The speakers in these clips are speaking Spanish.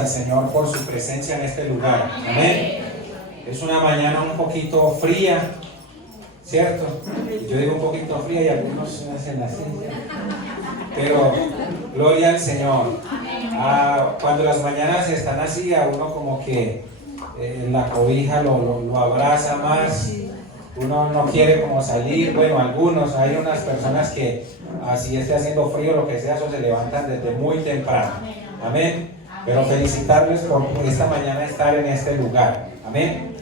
al Señor por su presencia en este lugar. Amén. Es una mañana un poquito fría, ¿cierto? Yo digo un poquito fría y algunos me hacen así. Pero gloria al Señor. Cuando las mañanas están así, a uno como que la cobija lo abraza más. Uno no quiere como salir. Bueno, algunos, hay unas personas que así esté haciendo frío, lo que sea, eso se levantan desde muy temprano. Amén. Pero felicitarles por esta mañana estar en este lugar. Amén.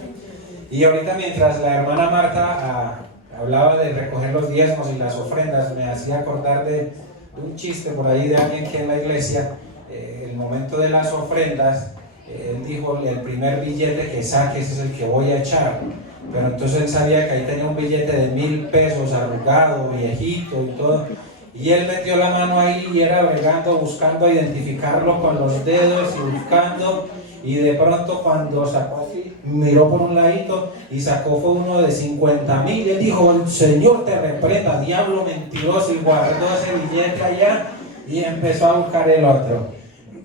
Y ahorita mientras la hermana Marta hablaba de recoger los diezmos y las ofrendas, me hacía acordar de un chiste por ahí de alguien que en la iglesia, el momento de las ofrendas, él dijo: el primer billete que saque, ese es el que voy a echar. Pero entonces él sabía que ahí tenía un billete de 1,000 pesos arrugado, viejito y todo, y él metió la mano ahí y era bregando, buscando identificarlo con los dedos y buscando, y de pronto cuando sacó así, miró por un ladito y sacó fue uno de 50,000, y él dijo: el Señor te reprenda, diablo mentiroso, y guardó ese billete allá y empezó a buscar el otro.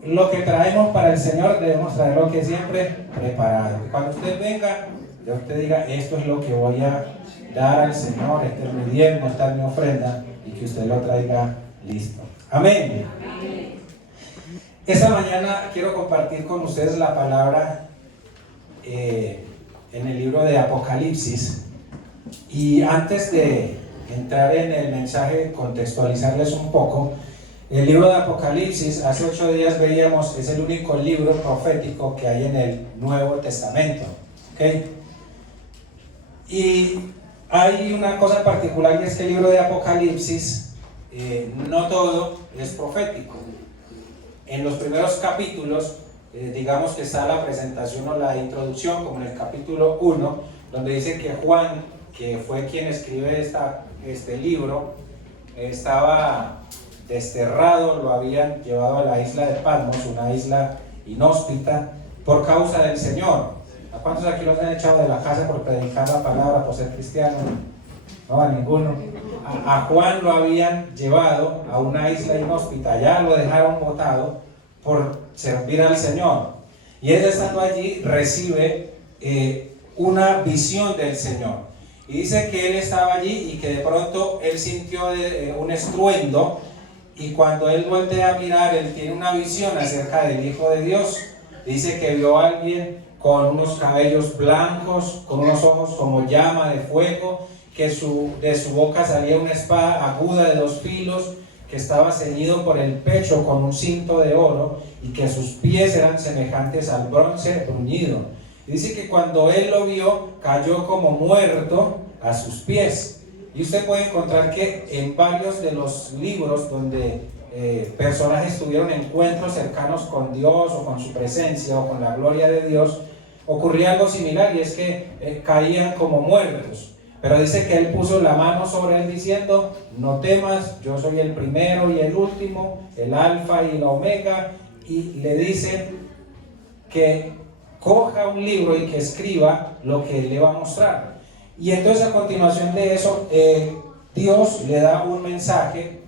Lo que traemos para el Señor debemos traerlo que siempre preparado. Cuando usted venga, usted diga: esto es lo que voy a dar al Señor, este es mi diezmo, esta es mi ofrenda, y que usted lo traiga listo. Amén. Esta mañana quiero compartir con ustedes la palabra en el libro de Apocalipsis, y antes de entrar en el mensaje, contextualizarles un poco. El libro de Apocalipsis, hace 8 días veíamos, es el único libro profético que hay en el Nuevo Testamento, ¿okay? Y hay una cosa particular, y es que el libro de Apocalipsis, no todo es profético. En los primeros capítulos, digamos que está la presentación o la introducción, como en el capítulo 1, donde dice que Juan, que fue quien escribe este libro, estaba desterrado, lo habían llevado a la isla de Patmos, una isla inhóspita, por causa del Señor. ¿A cuántos aquí los han echado de la casa por predicar la palabra, por ser cristiano? No, a ninguno. A Juan lo habían llevado a una isla inhóspita, ya lo dejaron botado por servir al Señor. Y él, estando allí, recibe una visión del Señor. Y dice que él estaba allí y que de pronto él sintió un estruendo, y cuando él voltea a mirar, él tiene una visión acerca del Hijo de Dios. Dice que vio a alguien con unos cabellos blancos, con unos ojos como llama de fuego, que de su boca salía una espada aguda de 2 filos, que estaba ceñido por el pecho con un cinto de oro, y que sus pies eran semejantes al bronce bruñido. Y dice que cuando él lo vio, cayó como muerto a sus pies. Y usted puede encontrar que en varios de los libros donde personajes tuvieron encuentros cercanos con Dios o con su presencia o con la gloria de Dios, ocurría algo similar, y es que caían como muertos. Pero dice que él puso la mano sobre él diciendo: no temas, yo soy el primero y el último, el alfa y la omega. Y le dice que coja un libro y que escriba lo que él le va a mostrar. Y entonces, a continuación de eso, Dios le da un mensaje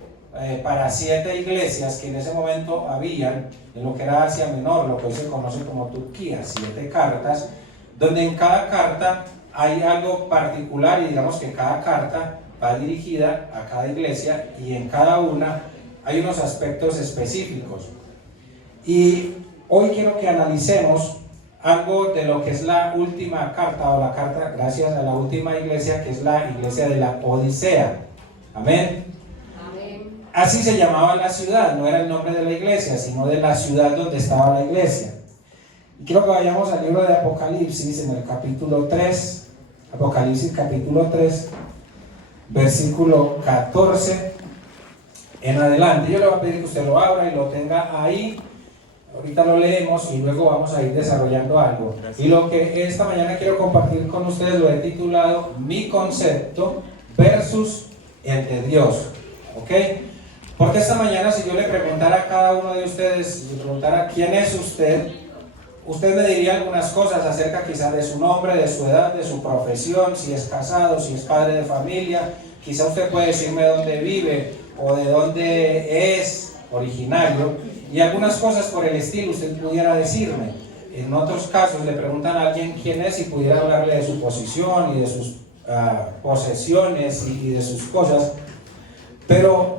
para 7 iglesias que en ese momento habían en lo que era Asia Menor, lo que hoy se conoce como Turquía. 7 cartas, donde en cada carta hay algo particular, y digamos que cada carta va dirigida a cada iglesia, y en cada una hay unos aspectos específicos. Y hoy quiero que analicemos algo de lo que es la última carta, o la carta gracias a la última iglesia, que es la iglesia de la Odisea. Amén. Amén. Así se llamaba la ciudad, no era el nombre de la iglesia, sino de la ciudad donde estaba la iglesia. Y quiero que vayamos al libro de Apocalipsis, en el capítulo 3, Apocalipsis capítulo 3, versículo 14 en adelante. Yo le voy a pedir que usted lo abra y lo tenga ahí. Ahorita lo leemos y luego vamos a ir desarrollando algo. Y lo que esta mañana quiero compartir con ustedes lo he titulado: mi concepto versus el de Dios. ¿Ok? Porque esta mañana, si yo le preguntara a cada uno de ustedes, le preguntara quién es usted, usted me diría algunas cosas acerca quizás de su nombre, de su edad, de su profesión, si es casado, si es padre de familia. Quizá usted puede decirme dónde vive o de dónde es originario. Y algunas cosas por el estilo usted pudiera decirme. En otros casos le preguntan a alguien quién es y pudiera hablarle de su posición y de sus posesiones y de sus cosas. Pero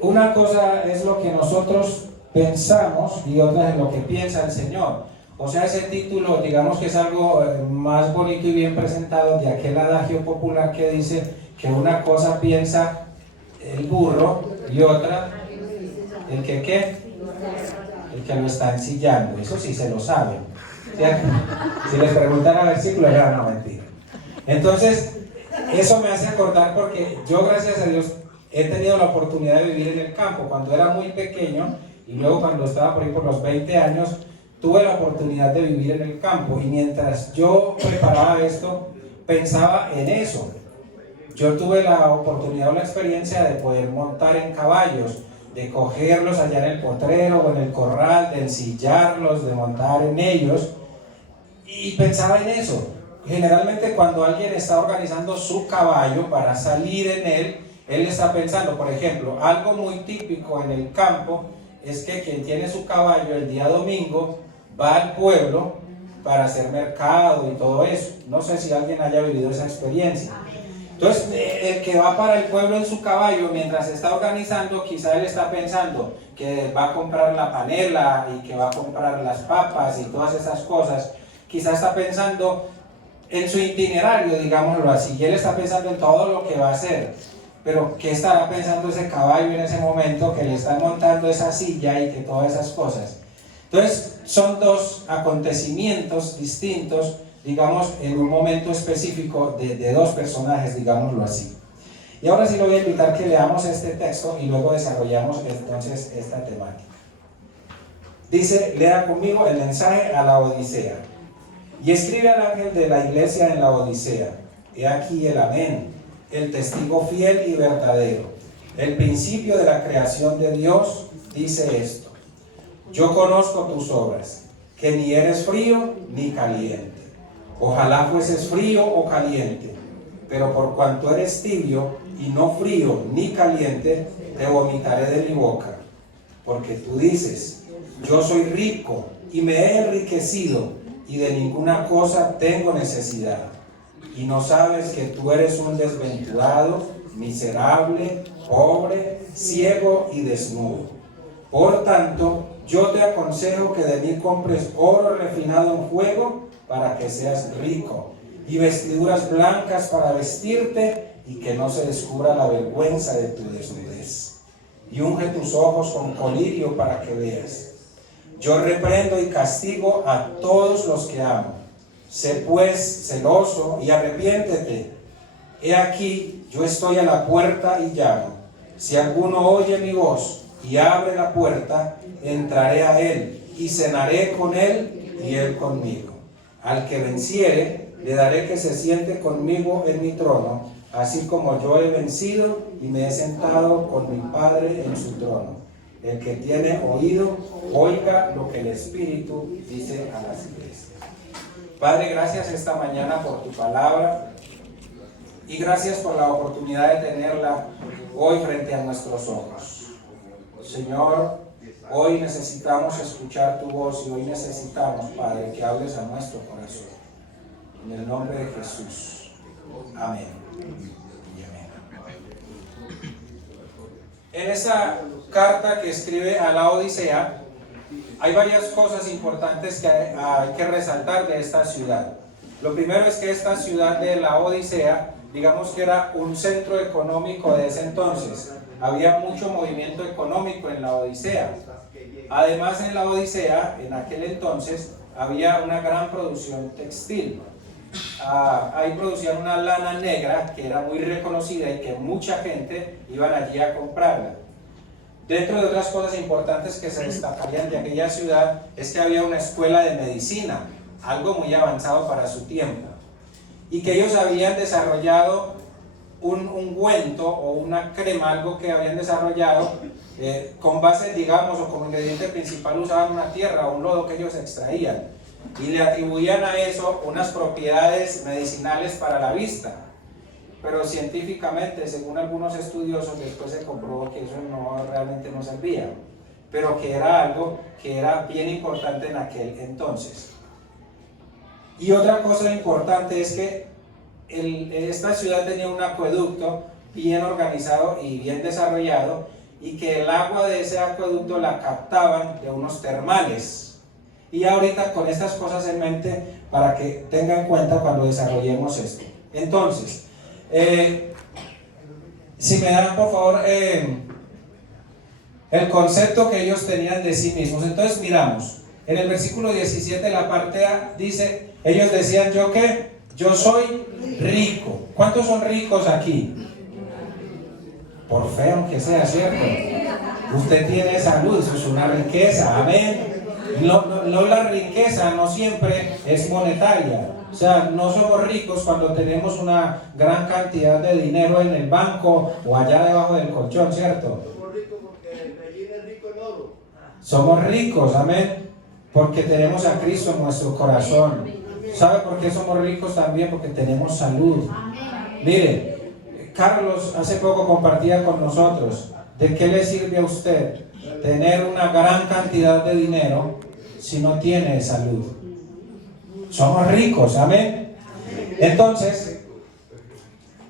una cosa es lo que nosotros pensamos y otra es lo que piensa el Señor. O sea, ese título, digamos que es algo más bonito y bien presentado de aquel adagio popular que dice que una cosa piensa el burro y otra el que ¿qué? El que lo está ensillando. Eso sí se lo saben. ¿Cierto? Si les preguntan al versículo, ya no, mentira. Entonces, eso me hace acordar porque yo, gracias a Dios, he tenido la oportunidad de vivir en el campo. Cuando era muy pequeño y luego cuando estaba por ahí por los 20 años, tuve la oportunidad de vivir en el campo. Y mientras yo preparaba esto, pensaba en eso. Yo tuve la oportunidad o la experiencia de poder montar en caballos, de cogerlos allá en el potrero o en el corral, de ensillarlos, de montar en ellos. Y pensaba en eso. Generalmente cuando alguien está organizando su caballo para salir en él está pensando, por ejemplo, algo muy típico en el campo es que quien tiene su caballo el día domingo va al pueblo para hacer mercado y todo eso. No sé si alguien haya vivido esa experiencia. Entonces, el que va para el pueblo en su caballo, mientras se está organizando, quizá él está pensando que va a comprar la panela y que va a comprar las papas y todas esas cosas. Quizá está pensando en su itinerario, digámoslo así, y él está pensando en todo lo que va a hacer. Pero ¿qué estará pensando ese caballo en ese momento que le están montando esa silla y que todas esas cosas? Entonces, son dos acontecimientos distintos, digamos, en un momento específico de dos personajes, digámoslo así. Y ahora sí lo voy a invitar que leamos este texto y luego desarrollamos entonces esta temática. Dice, lea conmigo el mensaje a la Odisea. Y escribe al ángel de la iglesia en la Odisea. He aquí el amén, el testigo fiel y verdadero, el principio de la creación de Dios, dice esto. Yo conozco tus obras, que ni eres frío ni caliente. Ojalá fueses frío o caliente, pero por cuanto eres tibio y no frío ni caliente, te vomitaré de mi boca. Porque tú dices, yo soy rico y me he enriquecido y de ninguna cosa tengo necesidad. Y no sabes que tú eres un desventurado, miserable, pobre, ciego y desnudo. Por tanto, yo te aconsejo que de mí compres oro refinado en fuego para que seas rico, y vestiduras blancas para vestirte y que no se descubra la vergüenza de tu desnudez. Y unge tus ojos con colirio para que veas. Yo reprendo y castigo a todos los que amo. Sé pues celoso y arrepiéntete. He aquí, yo estoy a la puerta y llamo. Si alguno oye mi voz y abre la puerta, entraré a él y cenaré con él y él conmigo. Al que venciere, le daré que se siente conmigo en mi trono, así como yo he vencido y me he sentado con mi Padre en su trono. El que tiene oído, oiga lo que el Espíritu dice a las iglesias. Padre, gracias esta mañana por tu palabra y gracias por la oportunidad de tenerla hoy frente a nuestros ojos. Señor, hoy necesitamos escuchar tu voz y hoy necesitamos, Padre, que hables a nuestro corazón. En el nombre de Jesús. Amén. Y amén. En esa carta que escribe a la Odisea, hay varias cosas importantes que hay que resaltar de esta ciudad. Lo primero es que esta ciudad de la Odisea, digamos que era un centro económico de ese entonces. Había mucho movimiento económico en la Odisea. Además, en la Odisea, en aquel entonces, había una gran producción textil. Ahí producían una lana negra que era muy reconocida y que mucha gente iban allí a comprarla. Dentro de otras cosas importantes que se destacarían de aquella ciudad es que había una escuela de medicina, algo muy avanzado para su tiempo, y que ellos habían desarrollado un ungüento o una crema, algo que habían desarrollado con base, digamos, o como ingrediente principal usaban una tierra o un lodo que ellos extraían y le atribuían a eso unas propiedades medicinales para la vista. Pero científicamente, según algunos estudiosos, después se comprobó que eso realmente no servía. pero que era algo que era bien importante en aquel entonces. Y otra cosa importante es que esta ciudad tenía un acueducto bien organizado y bien desarrollado, y que el agua de ese acueducto la captaban de unos termales. Y ahorita con estas cosas en mente para que tengan en cuenta cuando desarrollemos esto. Entonces, si me dan por favor el concepto que ellos tenían de sí mismos. Entonces miramos, en el versículo 17 la parte A dice, ellos decían, ¿yo qué? Yo soy rico. ¿Cuántos son ricos aquí? Por fe, aunque sea, ¿cierto? Usted tiene salud, eso es una riqueza, amén. No, la riqueza no siempre es monetaria. O sea, no somos ricos cuando tenemos una gran cantidad de dinero en el banco o allá debajo del colchón, ¿cierto? Somos ricos porque el gallina es rico en oro. Somos ricos, amén, porque tenemos a Cristo en nuestro corazón. ¿Sabe por qué somos ricos también? Porque tenemos salud. Mire, Carlos hace poco compartía con nosotros, ¿de qué le sirve a usted tener una gran cantidad de dinero si no tiene salud? Somos ricos, amén. Entonces,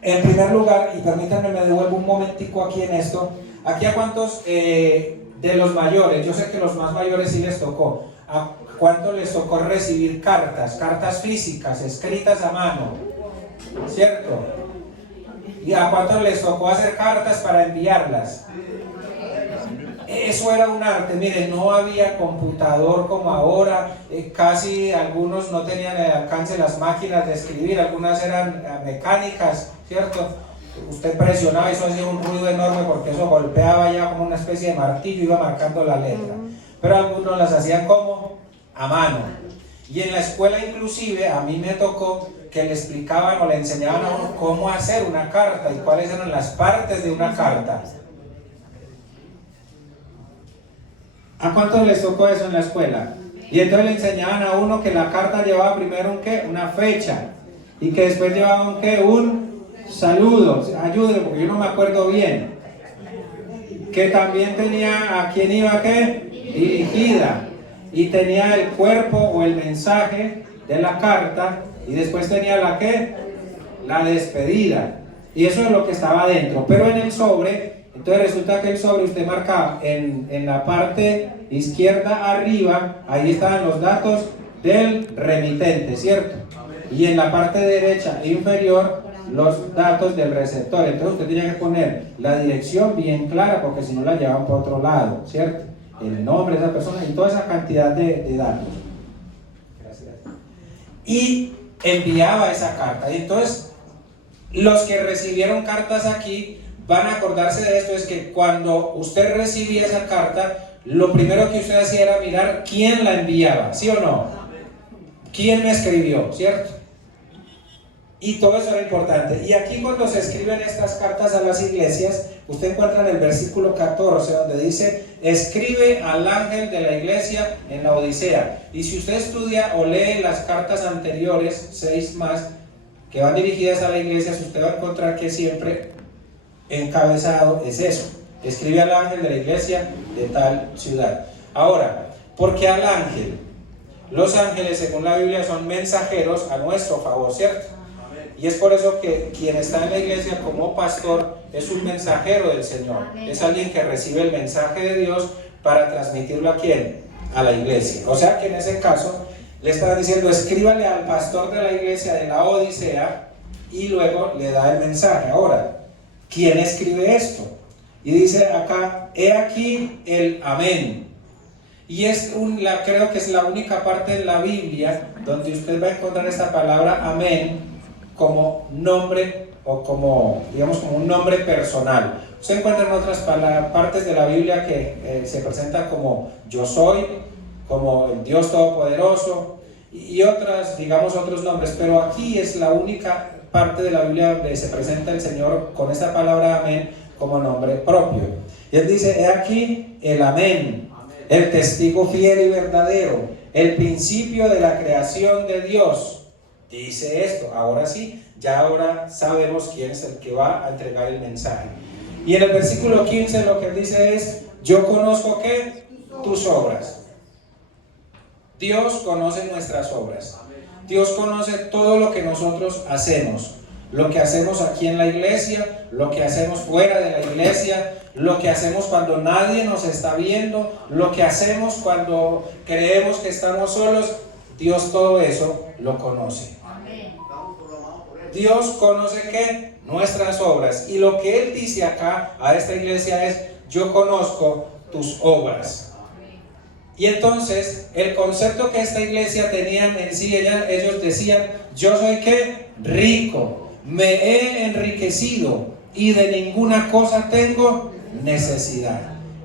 en primer lugar, y permítanme me devuelvo un momentico aquí en esto, aquí a cuántos de los mayores, yo sé que los más mayores sí les tocó, a cuántos les tocó recibir cartas físicas, escritas a mano, ¿cierto? ¿Y a cuántos les tocó hacer cartas para enviarlas? Eso era un arte. Miren, no había computador como ahora, casi algunos no tenían el alcance de las máquinas de escribir, algunas eran mecánicas, ¿cierto? Usted presionaba y eso hacía un ruido enorme porque eso golpeaba ya como una especie de martillo y iba marcando la letra. Pero algunos las hacían como a mano. Y en la escuela inclusive a mí me tocó que le explicaban o le enseñaban a uno cómo hacer una carta y cuáles eran las partes de una carta. ¿A cuántos les tocó eso en la escuela? Y entonces le enseñaban a uno que la carta llevaba primero un qué, una fecha, y que después llevaba un qué, un saludo, ayúdenme porque yo no me acuerdo bien, que también tenía a quién iba qué, dirigida, y tenía el cuerpo o el mensaje de la carta, y después tenía la qué, la despedida, y eso es lo que estaba adentro. Pero en el sobre, entonces resulta que el sobre usted marcaba en la parte izquierda arriba, ahí estaban los datos del remitente, ¿cierto? Y en la parte derecha inferior los datos del receptor. Entonces usted tenía que poner la dirección bien clara porque si no la llevaban por otro lado, ¿cierto? El nombre de esa persona y toda esa cantidad de datos. Gracias. Y enviaba esa carta. Y entonces los que recibieron cartas aquí van a acordarse de esto, es que cuando usted recibía esa carta, lo primero que usted hacía era mirar quién la enviaba, ¿sí o no? ¿Quién me escribió? ¿Cierto? Y todo eso era importante. Y aquí cuando se escriben estas cartas a las iglesias, usted encuentra en el versículo 14 donde dice, escribe al ángel de la iglesia en la Odisea. Y si usted estudia o lee las cartas anteriores, 6 más, que van dirigidas a la iglesia, usted va a encontrar que siempre encabezado es eso, escribe al ángel de la iglesia de tal ciudad. Ahora, ¿por qué al ángel? Los ángeles, según la Biblia, son mensajeros a nuestro favor, ¿cierto? Y es por eso que quien está en la iglesia como pastor es un mensajero del Señor. Es alguien que recibe el mensaje de Dios para transmitirlo ¿a quién? A la iglesia. O sea que en ese caso le estaba diciendo, escríbale al pastor de la iglesia de la Odisea, y luego le da el mensaje. Ahora, ¿quién escribe esto? Y dice acá, he aquí el amén. Y creo que es la única parte de la Biblia donde usted va a encontrar esta palabra amén como nombre o como, digamos, como un nombre personal. Usted encuentra en otras partes de la Biblia que se presenta como yo soy, como el Dios Todopoderoso y otras, digamos, otros nombres, pero aquí es la única parte de la Biblia donde se presenta el Señor con esta palabra amén como nombre propio. Y él dice, he aquí el amén, el testigo fiel y verdadero, el principio de la creación de Dios. Dice esto, ahora sí, ya ahora sabemos quién es el que va a entregar el mensaje. Y en el versículo 15 lo que él dice es, yo conozco ¿qué? tus obras. Dios conoce nuestras obras. Dios conoce todo lo que nosotros hacemos. Lo que hacemos aquí en la iglesia, lo que hacemos fuera de la iglesia, lo que hacemos cuando nadie nos está viendo, lo que hacemos cuando creemos que estamos solos. Dios todo eso lo conoce. Dios conoce ¿qué? Nuestras obras. Y lo que Él dice acá a esta iglesia es: yo conozco tus obras. Y entonces el concepto que esta iglesia tenía en sí, ellos decían: yo soy ¿qué? Rico, me he enriquecido y de ninguna cosa tengo necesidad.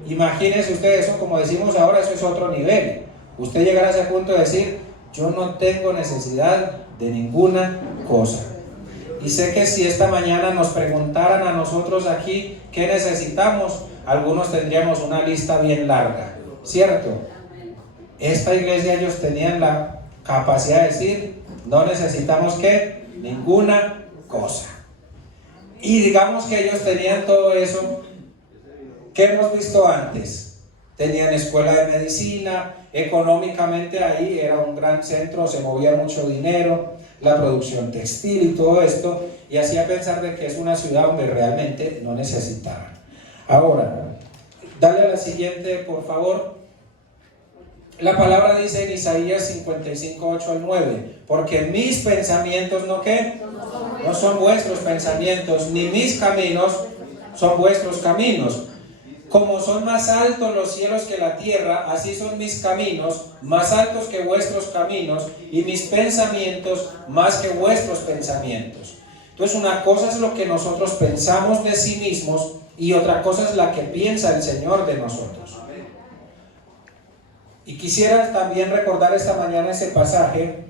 Imagínense ustedes eso, como decimos ahora, eso es otro nivel. Usted llegará a ese punto de decir: yo no tengo necesidad de ninguna cosa. Y sé que si esta mañana nos preguntaran a nosotros aquí qué necesitamos, algunos tendríamos una lista bien larga, ¿cierto? Esta iglesia, ellos tenían la capacidad de decir: no necesitamos ¿qué? Ninguna cosa. Y digamos que ellos tenían todo eso que hemos visto antes. Tenían escuela de medicina, económicamente ahí era un gran centro, se movía mucho dinero, la producción textil y todo esto, y hacía pensar de que es una ciudad donde realmente no necesitaban. Ahora, dale a la siguiente, por favor. La palabra dice en Isaías 55, 8 al 9: porque mis pensamientos no ¿qué? No son vuestros pensamientos, ni mis caminos son vuestros caminos. Como son más altos los cielos que la tierra, así son mis caminos más altos que vuestros caminos, y mis pensamientos más que vuestros pensamientos. Entonces, una cosa es lo que nosotros pensamos de sí mismos, y otra cosa es la que piensa el Señor de nosotros. Y quisiera también recordar esta mañana ese pasaje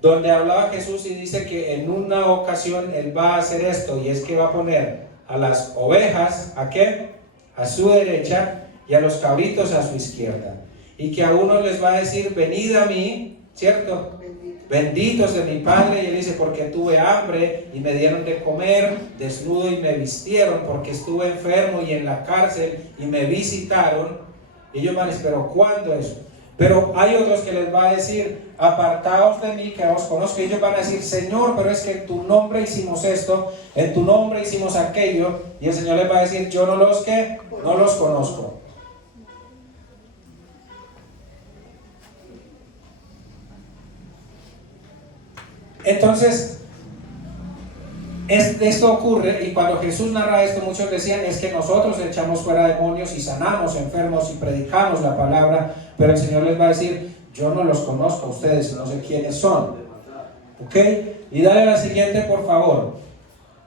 donde hablaba Jesús y dice que en una ocasión Él va a hacer esto, y es que va a poner a las ovejas, ¿a qué? A su derecha, y a los cabritos a su izquierda. Y que a uno les va a decir: venid a mí, ¿cierto? Benditos de mi Padre. Y Él dice: porque tuve hambre y me dieron de comer, desnudo y me vistieron, porque estuve enfermo y en la cárcel y me visitaron. Y ellos van a decir: pero ¿cuándo eso? Pero hay otros que les va a decir: apartaos de mí, que os conozco. Y ellos van a decir: Señor, pero es que en tu nombre hicimos esto, en tu nombre hicimos aquello. Y el Señor les va a decir: yo no los ¿qué? No los conozco. Entonces, esto ocurre, y cuando Jesús narra esto, muchos decían: es que nosotros echamos fuera demonios y sanamos enfermos y predicamos la palabra. Pero el Señor les va a decir: yo no los conozco a ustedes, no sé quiénes son. ¿Ok? Y dale a la siguiente, por favor.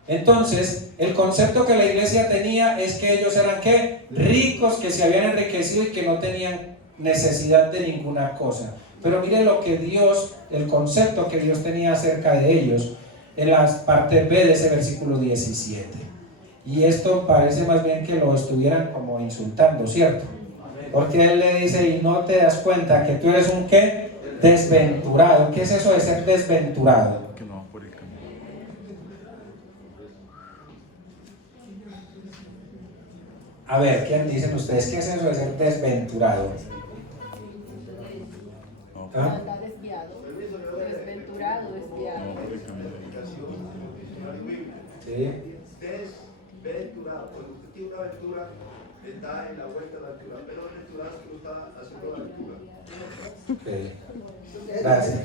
Entonces, el concepto que la iglesia tenía es que ellos eran ¿qué? Ricos, que se habían enriquecido y que no tenían necesidad de ninguna cosa. Pero miren lo que Dios, el concepto que Dios tenía acerca de ellos en la parte B de ese versículo 17. Y esto parece más bien que lo estuvieran como insultando, ¿cierto? Porque Él le dice: y no te das cuenta que tú eres un ¿qué? Desventurado. ¿Qué es eso de ser desventurado? A ver, ¿quién dicen ustedes? ¿Qué es eso de ser desventurado? ¿Ah? Desviado, desventurado, desviado. Sí. Desventurado. Cuando usted tiene una aventura, está en la vuelta de la altura. Pero desventurado es que usted está haciendo la altura. Okay. Gracias.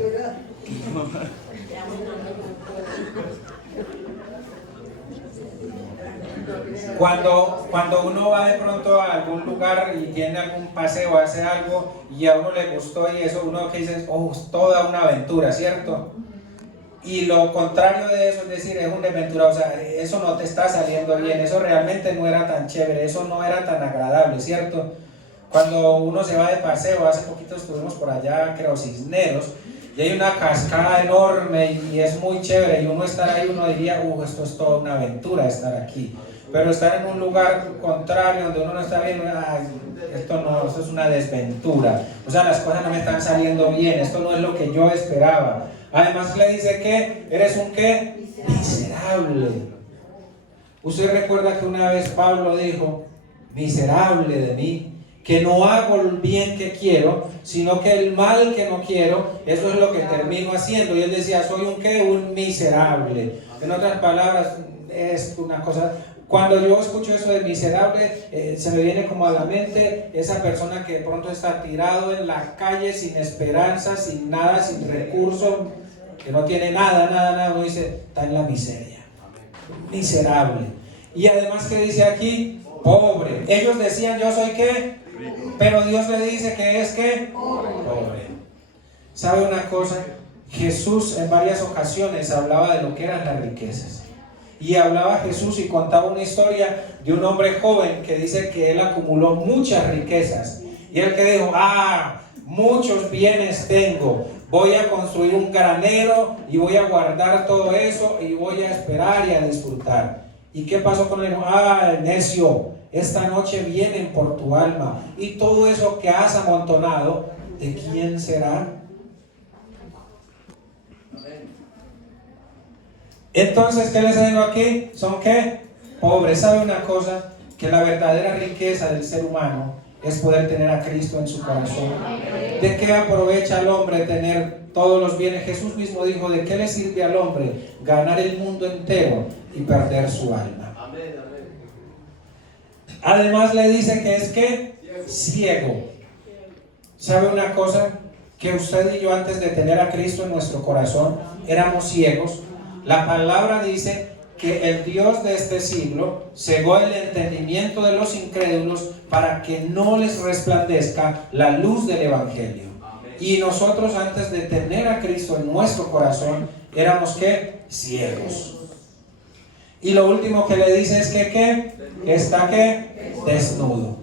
Cuando uno va de pronto a algún lugar y tiene algún paseo, hace algo y a uno le gustó y eso, uno que dice: oh, es toda una aventura, ¿cierto? Y lo contrario de eso es decir: es una aventura, o sea, eso no te está saliendo bien, eso realmente no era tan chévere, eso no era tan agradable, ¿cierto? Cuando uno se va de paseo, hace poquito estuvimos por allá, creo, Cisneros, y hay una cascada enorme y es muy chévere, y uno estar ahí, uno diría: esto es toda una aventura estar aquí. Pero estar en un lugar contrario, donde uno no está viendo: esto es una desventura, o sea, las cosas no me están saliendo bien, esto no es lo que yo esperaba. Además le dice que eres un ¿qué? Miserable. Usted recuerda que una vez Pablo dijo: miserable de mí, que no hago el bien que quiero, sino que el mal que no quiero, eso es lo que termino haciendo. Y él decía, soy un ¿qué? Un miserable. En otras palabras, es una cosa... Cuando yo escucho eso de miserable, se me viene como a la mente esa persona que de pronto está tirado en la calle sin esperanza, sin nada, sin recursos, que no tiene nada, uno dice, está en la miseria, miserable. Y además, ¿qué dice aquí? Pobre. Ellos decían, yo soy ¿qué? Pero Dios le dice que es ¿qué? Pobre. ¿Sabe una cosa? Jesús en varias ocasiones hablaba de lo que eran las riquezas. Y hablaba Jesús y contaba una historia de un hombre joven que dice que él acumuló muchas riquezas. Y él que dijo, muchos bienes tengo, voy a construir un granero y voy a guardar todo eso y voy a esperar y a disfrutar. ¿Y qué pasó con él? Necio, esta noche vienen por tu alma y todo eso que has amontonado, ¿de quién será? Entonces, ¿qué les digo aquí? ¿Son qué? Pobres. ¿Sabe una cosa? Que la verdadera riqueza del ser humano es poder tener a Cristo en su corazón. ¿De qué aprovecha al hombre tener todos los bienes? Jesús mismo dijo, ¿de qué le sirve al hombre ganar el mundo entero y perder su alma? Además le dice que es ¿qué? Ciego. ¿Sabe una cosa? Que usted y yo, antes de tener a Cristo en nuestro corazón, éramos ciegos. La palabra dice que el Dios de este siglo cegó el entendimiento de los incrédulos para que no les resplandezca la luz del Evangelio. Y nosotros, antes de tener a Cristo en nuestro corazón, éramos ¿qué? Ciegos. Y lo último que le dice es que ¿qué? Está ¿qué? Desnudo.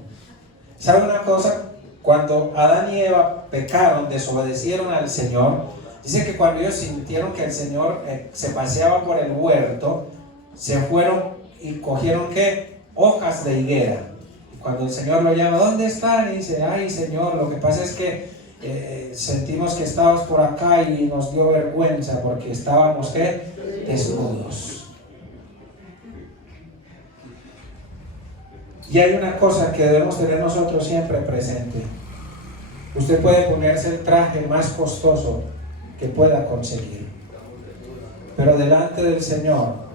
¿Sabe una cosa? Cuando Adán y Eva pecaron, desobedecieron al Señor, dice que cuando ellos sintieron que el Señor se paseaba por el huerto, se fueron y cogieron ¿qué? Hojas de higuera. Y cuando el Señor lo llama, ¿dónde están? Y dice, ay Señor, lo que pasa es que sentimos que estabas por acá y nos dio vergüenza porque estábamos ¿qué? Desnudos. Y hay una cosa que debemos tener nosotros siempre presente. Usted puede ponerse el traje más costoso que pueda conseguir, pero delante del Señor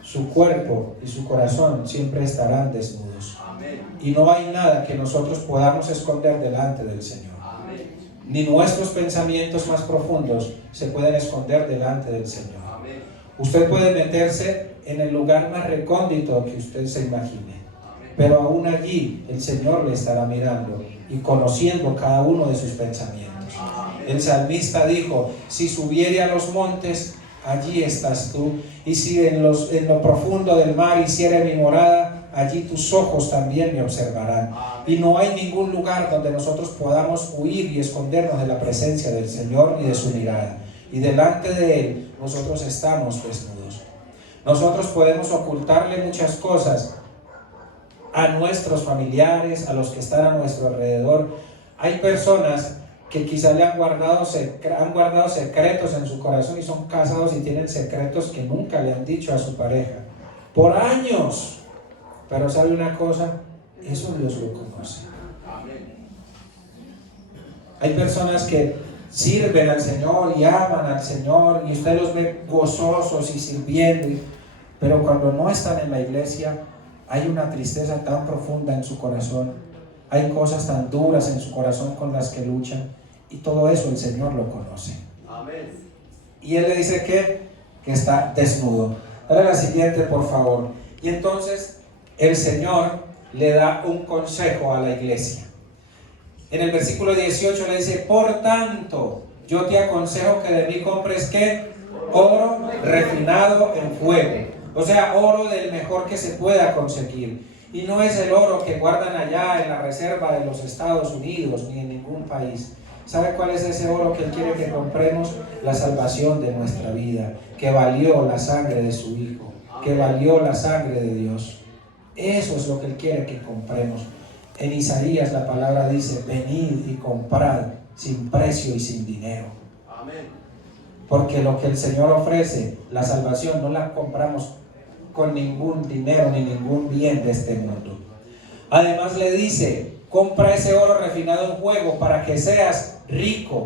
su cuerpo y su corazón siempre estarán desnudos. Y no hay nada que nosotros podamos esconder delante del Señor. Ni nuestros pensamientos más profundos se pueden esconder delante del Señor. Usted puede meterse en el lugar más recóndito que usted se imagine, pero aún allí el Señor le estará mirando y conociendo cada uno de sus pensamientos. El salmista dijo, si subiere a los montes, allí estás tú, y si en lo profundo del mar hiciere mi morada, allí tus ojos también me observarán. Y no hay ningún lugar donde nosotros podamos huir y escondernos de la presencia del Señor y de su mirada. Y delante de Él nosotros estamos desnudos. Nosotros podemos ocultarle muchas cosas a nuestros familiares, a los que están a nuestro alrededor. Hay personas que quizás le han guardado secretos en su corazón y son casados y tienen secretos que nunca le han dicho a su pareja por años. Pero ¿sabe una cosa? Eso Dios lo conoce. Hay personas que sirven al Señor y aman al Señor y usted los ve gozosos y sirviendo, pero cuando no están en la iglesia hay una tristeza tan profunda en su corazón, hay cosas tan duras en su corazón con las que luchan, y todo eso el Señor lo conoce. Amén. Y Él le dice que está desnudo. Dale la siguiente, por favor. Y entonces el Señor le da un consejo a la iglesia. En el versículo 18 le dice, por tanto, yo te aconsejo que de mí compres ¿qué? Oro refinado en fuego. O sea, oro del mejor que se pueda conseguir. Y no es el oro que guardan allá en la reserva de los Estados Unidos ni en ningún país. ¿Sabe cuál es ese oro que Él quiere que compremos? La salvación de nuestra vida, que valió la sangre de su Hijo, que valió la sangre de Dios. Eso es lo que Él quiere que compremos. En Isaías la palabra dice, venid y comprad sin precio y sin dinero. Amén. Porque lo que el Señor ofrece, la salvación, no la compramos con ningún dinero ni ningún bien de este mundo. Además le dice, compra ese oro refinado en fuego para que seas rico,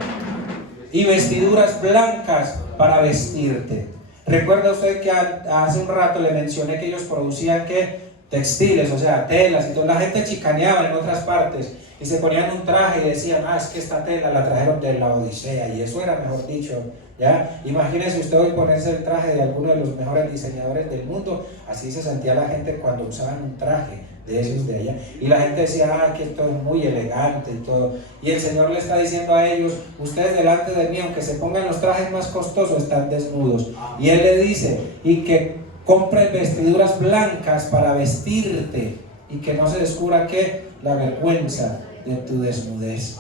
y vestiduras blancas para vestirte. Recuerda usted que hace un rato le mencioné que ellos producían ¿qué? Textiles, o sea, telas y todo. La gente chicaneaba en otras partes y se ponían un traje y decían, es que esta tela la trajeron de la Odisea, y eso era, mejor dicho, ¿ya? Imagínese usted hoy ponerse el traje de alguno de los mejores diseñadores del mundo. Así se sentía la gente cuando usaban un traje de esos de allá, y la gente decía, que esto es muy elegante y todo. Y el Señor le está diciendo a ellos, ustedes delante de mí, aunque se pongan los trajes más costosos, están desnudos. Y Él le dice, y que compres vestiduras blancas para vestirte, y que no se descubra que la vergüenza de tu desnudez.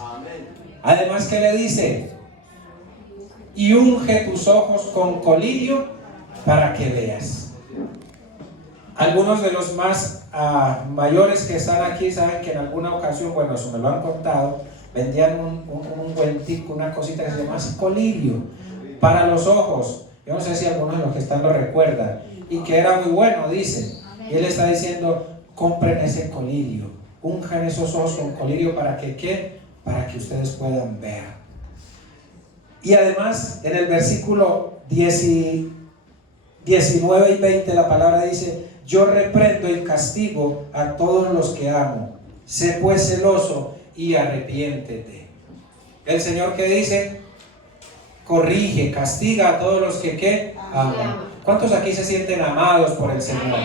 Además, ¿qué le dice? Y unge tus ojos con colirio para que veas. Algunos de los más mayores que están aquí saben que en alguna ocasión, bueno, eso me lo han contado, vendían un cuentico, una cosita que se llama colirio para los ojos. Yo no sé si algunos de los que están lo recuerdan, y que era muy bueno, dice. Y Él está diciendo, compren ese colirio, unjan esos ojos con colirio para que ¿qué? Para que ustedes puedan ver. Y además, en el versículo 19 y 20, la palabra dice, yo reprendo y castigo a todos los que amo. Sé pues celoso y arrepiéntete. El Señor, ¿qué dice? Corrige, castiga a todos los que ¿qué? Aman. ¿Cuántos aquí se sienten amados por el Señor?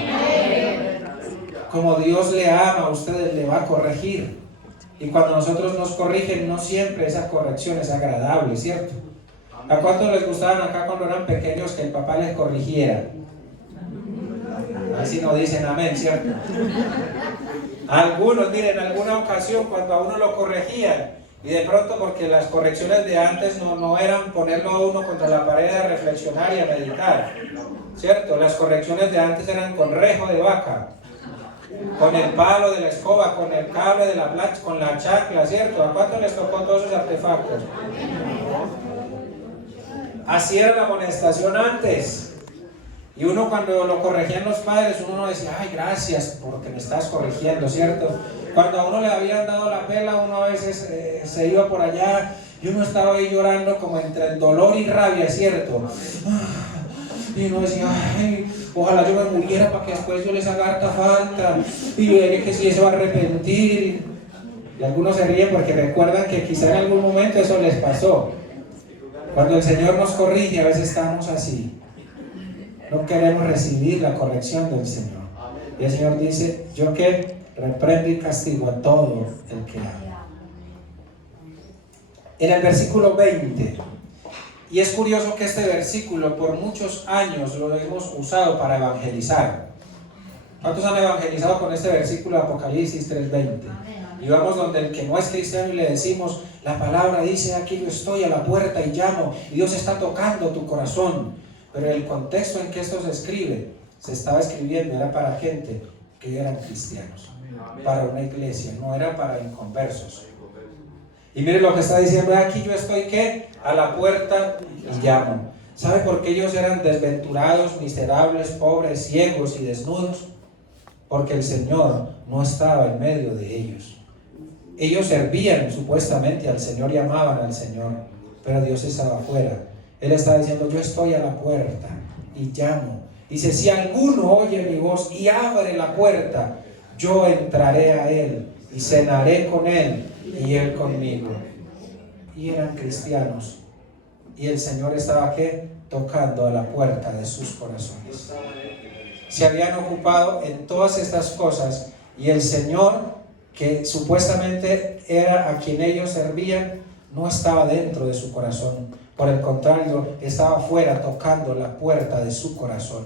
Como Dios le ama, a ustedes le va a corregir. Y cuando nosotros nos corrigen, no siempre esa corrección es agradable, ¿cierto? ¿A cuántos les gustaban acá cuando eran pequeños que el papá les corrigiera? Así no dicen amén, ¿cierto? Algunos, miren, en alguna ocasión cuando a uno lo corregían, y de pronto porque las correcciones de antes no eran ponerlo a uno contra la pared a reflexionar y a meditar, ¿cierto? Las correcciones de antes eran con rejo de vaca, con el palo de la escoba, con el cable de la plancha, con la chancla, ¿cierto? ¿A cuántos les tocó todos esos artefactos? Así era la amonestación antes. Y uno cuando lo corregían los padres, uno no decía, ay, gracias porque me estás corrigiendo, ¿cierto? Cuando a uno le habían dado la pela, uno a veces se iba por allá y uno estaba ahí llorando como entre el dolor y rabia, ¿cierto? Y uno decía, ay, ojalá yo me muriera para que después yo les haga harta falta, y yo diré que si se va a arrepentir. Y algunos se ríen porque recuerdan que quizá en algún momento eso les pasó. Cuando el Señor nos corrige, a veces estamos así. No queremos recibir la corrección del Señor. Y el Señor dice, yo que reprendo y castigo a todo el que ama. En el versículo 20, y es curioso que este versículo por muchos años lo hemos usado para evangelizar. ¿Cuántos han evangelizado con este versículo de Apocalipsis 3:20? Y vamos donde el que no es cristiano y le decimos, la palabra dice, aquí yo estoy a la puerta y llamo, y Dios está tocando tu corazón. Pero el contexto en que esto se escribe, se estaba escribiendo, era para gente que eran cristianos, para una iglesia, no era para inconversos. Y miren lo que está diciendo, aquí yo estoy ¿qué? A la puerta y llamo. ¿Sabe por qué ellos eran desventurados, miserables, pobres, ciegos y desnudos? Porque el Señor no estaba en medio de ellos. Ellos servían supuestamente al Señor y amaban al Señor, pero Dios estaba afuera. Él está diciendo, yo estoy a la puerta y llamo. Dice, si alguno oye mi voz y abre la puerta, yo entraré a él y cenaré con él y él conmigo. Y eran cristianos. Y el Señor estaba ¿qué? Tocando a la puerta de sus corazones. Se habían ocupado en todas estas cosas, y el Señor, que supuestamente era a quien ellos servían, no estaba dentro de su corazón. Por el contrario, estaba afuera tocando la puerta de su corazón.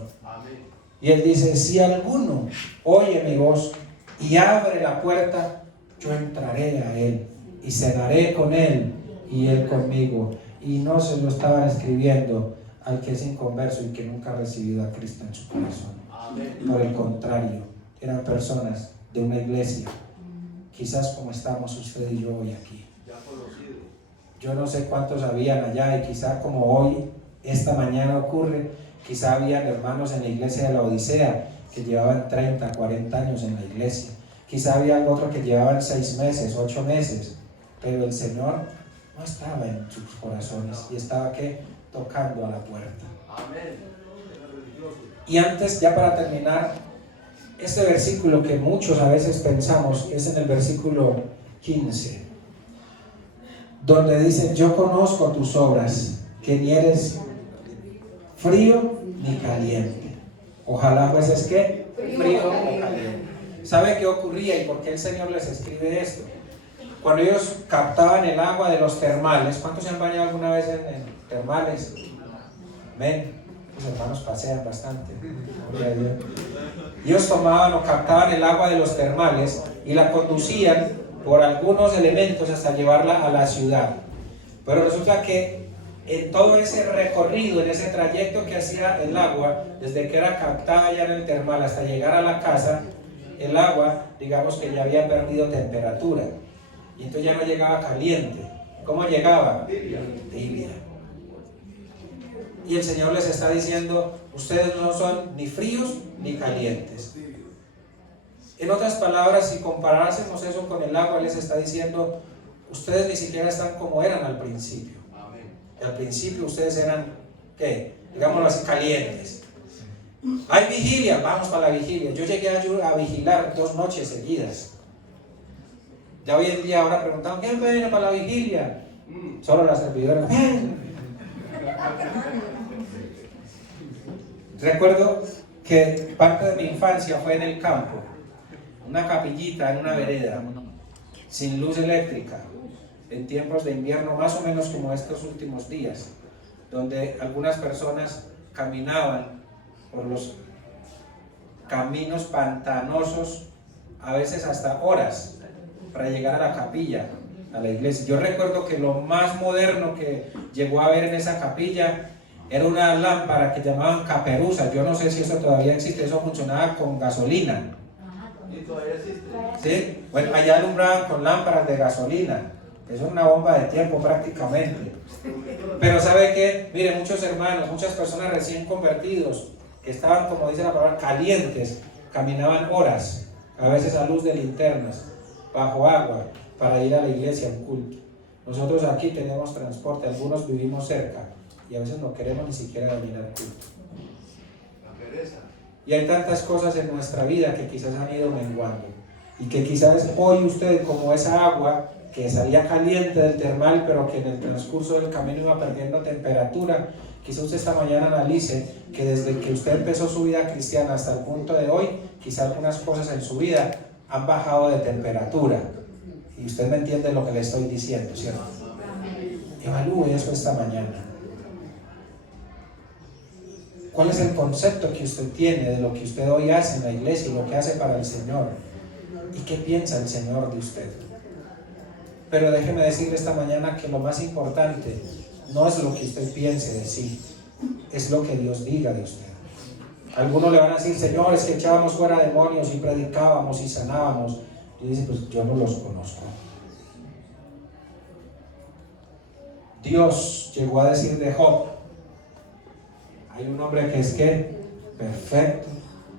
Y Él dice, si alguno oye mi voz y abre la puerta, yo entraré a él y cenaré con él y él conmigo. Y no se lo estaban escribiendo al que es inconverso y que nunca ha recibido a Cristo en su corazón. Por el contrario, eran personas de una iglesia, quizás como estamos usted y yo hoy aquí. Yo no sé cuántos habían allá, y quizá como hoy, esta mañana ocurre, quizá habían hermanos en la iglesia de la Odisea que llevaban 30, 40 años en la iglesia, quizá había otro que llevaban 6 meses, 8 meses, pero el Señor no estaba en sus corazones y estaba ¿qué? Tocando a la puerta. Y antes, ya para terminar, este versículo que muchos a veces pensamos es en el versículo 15, donde dice: yo conozco tus obras, que ni eres frío ni caliente. Ojalá fueses ¿qué? Frío o caliente. ¿Sabe qué ocurría y por qué el Señor les escribe esto? Cuando ellos captaban el agua de los termales, ¿cuántos se han bañado alguna vez en termales? Amén. Los hermanos pasean bastante. Gloria a Dios. Ellos tomaban o captaban el agua de los termales y la conducían por algunos elementos hasta llevarla a la ciudad. Pero resulta que en todo ese recorrido, en ese trayecto que hacía el agua, desde que era captada ya en el termal hasta llegar a la casa, el agua, digamos que ya había perdido temperatura. Y entonces ya no llegaba caliente. ¿Cómo llegaba? Tibia. Y el Señor les está diciendo: ustedes no son ni fríos ni calientes. En otras palabras, si comparásemos eso con el agua, les está diciendo: ustedes ni siquiera están como eran al principio. Al principio ustedes eran, ¿qué? Digámoslo así, calientes. Hay vigilia, vamos para la vigilia. Yo llegué a vigilar 2 noches seguidas. Ya hoy en día ahora preguntaban: ¿quién viene para la vigilia? Solo la servidora. Recuerdo que parte de mi infancia fue en el campo, una capillita en una vereda, sin luz eléctrica, en tiempos de invierno, más o menos como estos últimos días, donde algunas personas caminaban por los caminos pantanosos, a veces hasta horas, para llegar a la capilla, a la iglesia. Yo recuerdo que lo más moderno que llegó a ver en esa capilla era una lámpara que llamaban caperuza. Yo no sé si eso todavía existe. Eso funcionaba con gasolina. ¿Y todavía existe? ¿Sí? Bueno, allá alumbraban con lámparas de gasolina. Eso es una bomba de tiempo prácticamente. Pero ¿sabe qué? Mire, muchos hermanos, muchas personas recién convertidos, que estaban, como dice la palabra, calientes, caminaban horas, a veces a luz de linternas, bajo agua, para ir a la iglesia, a un culto. Nosotros aquí tenemos transporte, algunos vivimos cerca, y a veces no queremos ni siquiera venir al culto. La pereza. Y hay tantas cosas en nuestra vida que quizás han ido menguando, y que quizás hoy usted, como esa agua que salía caliente del termal, pero que en el transcurso del camino iba perdiendo temperatura, quizás usted esta mañana analice que desde que usted empezó su vida cristiana hasta el punto de hoy, quizás algunas cosas en su vida han bajado de temperatura. Y usted me entiende lo que le estoy diciendo, ¿cierto? Evalúe eso esta mañana. ¿Cuál es el concepto que usted tiene de lo que usted hoy hace en la iglesia y lo que hace para el Señor? ¿Y qué piensa el Señor de usted? Pero déjeme decirle esta mañana que lo más importante no es lo que usted piense de sí, es lo que Dios diga de usted. Algunos le van a decir: Señor, es que echábamos fuera demonios y predicábamos y sanábamos. Y dice: pues yo no los conozco. Dios llegó a decir de Job: hay un hombre que es ¿qué? Perfecto,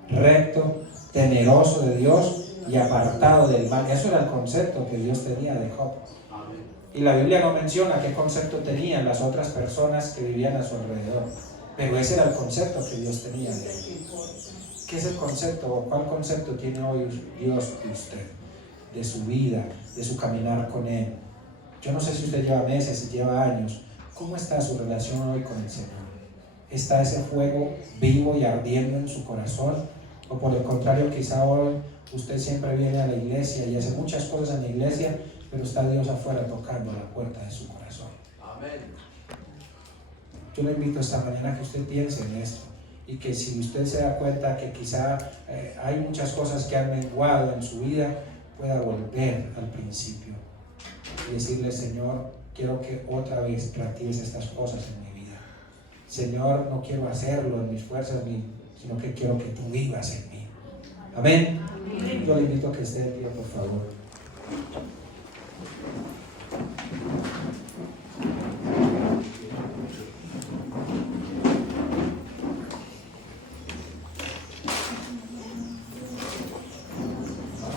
recto, temeroso de Dios y apartado del mal. Eso era el concepto que Dios tenía de Job. Y la Biblia no menciona qué concepto tenían las otras personas que vivían a su alrededor, pero ese era el concepto que Dios tenía de él. ¿Qué es el concepto o cuál concepto tiene hoy Dios de usted, de su vida, de su caminar con Él? Yo no sé si usted lleva meses, si lleva años. ¿Cómo está su relación hoy con el Señor? ¿Está ese fuego vivo y ardiendo en su corazón? ¿O por el contrario, quizá hoy usted siempre viene a la iglesia y hace muchas cosas en la iglesia, pero está Dios afuera tocando a la puerta de su corazón? Amén. Yo le invito esta mañana a que usted piense en esto y que si usted se da cuenta que quizá hay muchas cosas que han menguado en su vida, pueda volver al principio y decirle: Señor, quiero que otra vez practiques estas cosas en mi vida. Señor, no quiero hacerlo en mis fuerzas, sino que quiero que tú vivas en mí. Amén. Yo le invito a que esté de pie, por favor.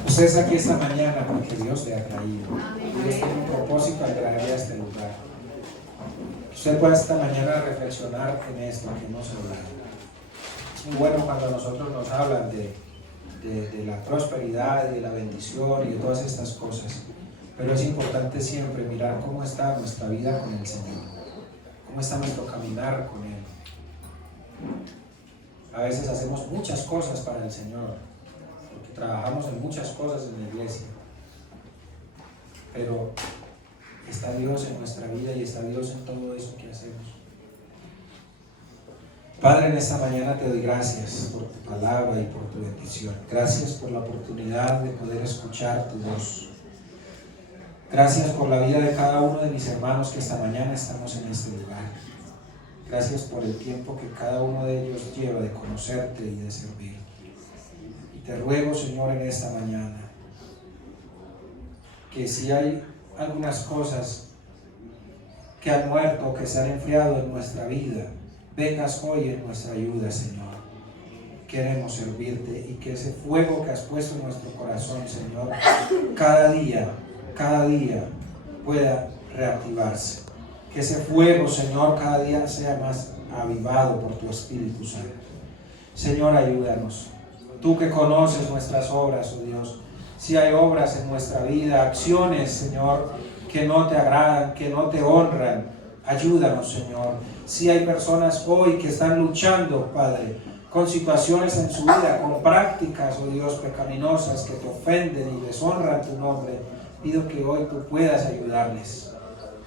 Usted Usted es aquí esta mañana porque Dios le ha traído. Dios tiene un propósito al traerle a este lugar. Usted puede esta mañana reflexionar en esto que hemos hablado. Es muy bueno cuando nosotros nos hablan de la prosperidad y de la bendición y de todas estas cosas. Pero es importante siempre mirar cómo está nuestra vida con el Señor. Cómo está nuestro caminar con Él. A veces hacemos muchas cosas para el Señor, porque trabajamos en muchas cosas en la iglesia, pero está Dios en nuestra vida y está Dios en todo eso que hacemos. Padre, en esta mañana te doy gracias por tu palabra y por tu bendición. Gracias por la oportunidad de poder escuchar tu voz. Gracias por la vida de cada uno de mis hermanos que esta mañana estamos en este lugar. Gracias por el tiempo que cada uno de ellos lleva de conocerte y de servir. Y te ruego, Señor, en esta mañana, que si hay algunas cosas que han muerto o que se han enfriado en nuestra vida, vengas hoy en nuestra ayuda, Señor. Queremos servirte y que ese fuego que has puesto en nuestro corazón, Señor, cada día pueda reactivarse. Que ese fuego, Señor, cada día sea más avivado por tu Espíritu Santo. Señor, ayúdanos. Tú que conoces nuestras obras, oh Dios. Si hay obras en nuestra vida, acciones, Señor, que no te agradan, que no te honran, ayúdanos, Señor. Si hay personas hoy que están luchando, Padre, con situaciones en su vida, con prácticas, oh Dios, pecaminosas que te ofenden y deshonran tu nombre, pido que hoy tú puedas ayudarles.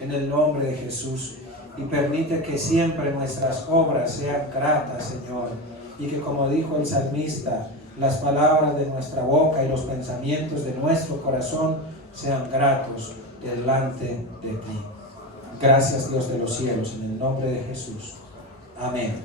En el nombre de Jesús, y permite que siempre nuestras obras sean gratas, Señor, y que, como dijo el salmista, las palabras de nuestra boca y los pensamientos de nuestro corazón sean gratos delante de ti. Gracias, Dios de los cielos, en el nombre de Jesús. Amén.